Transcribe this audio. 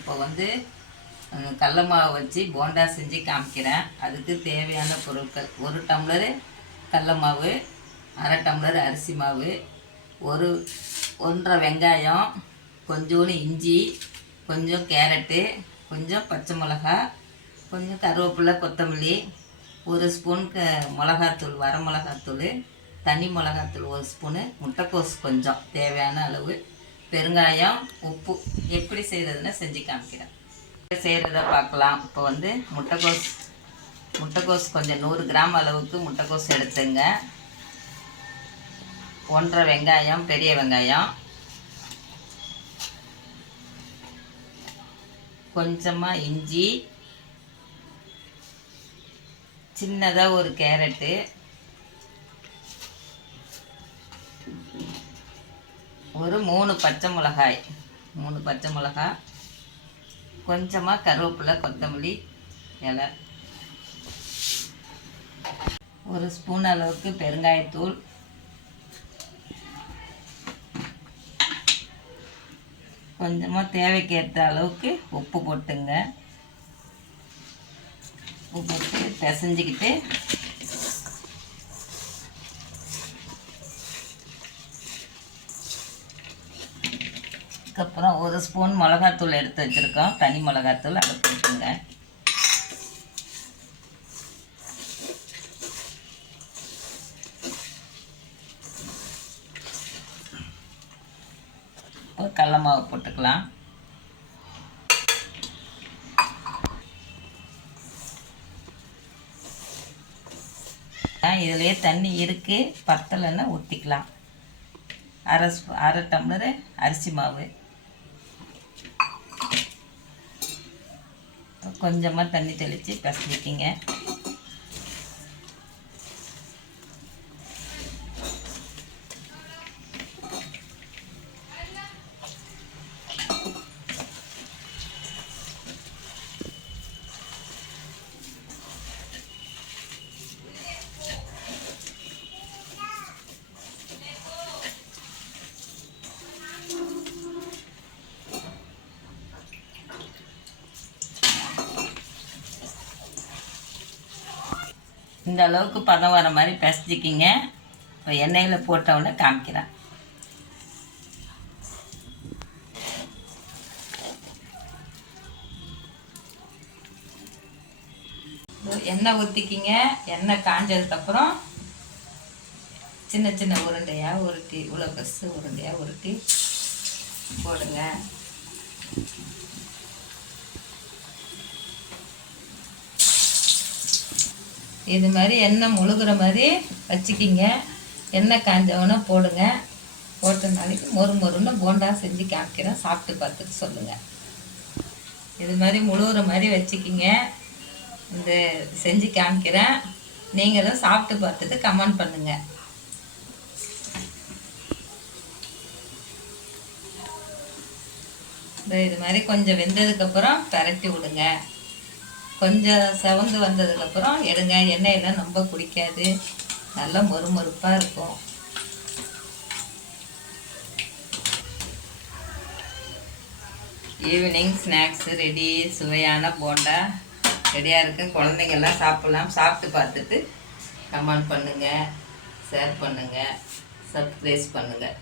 இப்போ வந்து கடல மாவு வச்சு போண்டா செஞ்சு காமிக்கிறேன். அதுக்கு தேவையான பொருட்கள்: 1 டம்ளரு கடல மாவு, அரை டம்ளர் அரிசி மாவு, 1 1/2 வெங்காயம், கொஞ்சோண்டு இஞ்சி, கொஞ்சம் கேரட்டு, கொஞ்சம் பச்சை மிளகா, கொஞ்சம் கருவேப்பிலை, கொத்தமல்லி, 1 ஸ்பூன் மிளகாத்தூள், வர மிளகாத்தூள், தனி மிளகாத்தூள் 1 ஸ்பூனு, முட்டைக்கோஸ் கொஞ்சம் தேவையான அளவு, பெருங்காயம், உப்பு. எப்படி செய்கிறதுன்னு செஞ்சு காமிக்கிறேன். செய்கிறத பார்க்கலாம். இப்போ வந்து முட்டைக்கோஸ் கொஞ்சம் 100 கிராம் அளவுக்கு முட்டைக்கோஸ் எடுத்துங்க. 1 1/2 வெங்காயம், பெரிய வெங்காயம், கொஞ்சமாக இஞ்சி, சின்னதாக 1 கேரட்டு, 3 பச்சை மிளகாய், 3 பச்சை மிளகாய், கொஞ்சமாக கருவேப்பிலை, கொத்தமல்லி இலை, 1 ஸ்பூன் அளவுக்கு பெருங்காயத்தூள், கொஞ்சமாக தேவைக்கேற்ற அளவுக்கு உப்பு போட்டுங்க. உப்பு போட்டு பிசைஞ்சிக்கிட்டு அதுக்கப்புறம் 1 ஸ்பூன் மிளகாத்தூள் எடுத்து வச்சுருக்கோம், தனி மிளகாத்தூள், அதை போட்டுங்க. கடல மாவு போட்டுக்கலாம். இதுலேயே தண்ணி இருக்குது, பத்தலைன்னா ஊற்றிக்கலாம். அரை டம்ளரு அரிசி மாவு, கொஞ்சமாக தண்ணி தெளித்து பிசைஞ்சிக்கிங்க. இந்த அளவுக்கு பதம் வர மாதிரி பிசைஞ்சிக்கிங்க. இப்போ எண்ணெயில் போட்டவுடனே காமிக்கிறேன். எண்ணெய் ஊற்றிக்கிங்க. எண்ணெய் காஞ்சதுக்கப்புறம் சின்ன சின்ன உருண்டையாக உருட்டி, இவ்வளோ பெருசு உருண்டையாக உருட்டி போடுங்க. இது மாதிரி எண்ணெய் முழுகிற மாதிரி வச்சுக்கிங்க. எண்ணெய் காஞ்சவொன்னே போடுங்க. போட்ட நாளைக்கு மொறுன்னு போண்டா செஞ்சு காமிக்கிறேன், சாப்பிட்டு பார்த்துட்டு சொல்லுங்கள். இது மாதிரி முழுகிற மாதிரி வச்சுக்கிங்க. இந்த செஞ்சு காமிக்கிறேன், நீங்களும் சாப்பிட்டு பார்த்துட்டு கமெண்ட் பண்ணுங்கள். இது மாதிரி கொஞ்சம் வெந்ததுக்கப்புறம் பரட்டி விடுங்க. கொஞ்சம் செவந்து வந்ததுக்கப்புறம் எடுங்க. எண்ணெயெல்லாம் ரொம்ப குடிக்காது, நல்லா மொறுமொறுப்பாக இருக்கும். Evening snacks ready. சுவையான போண்டா ரெடியாக இருக்குது. குழந்தைங்கள்லாம் சாப்பிட்லாம். சாப்பிட்டு பார்த்துட்டு கமெண்ட் பண்ணுங்கள், ஷேர் பண்ணுங்கள், சப்ஸ்கிரைப் பண்ணுங்கள்.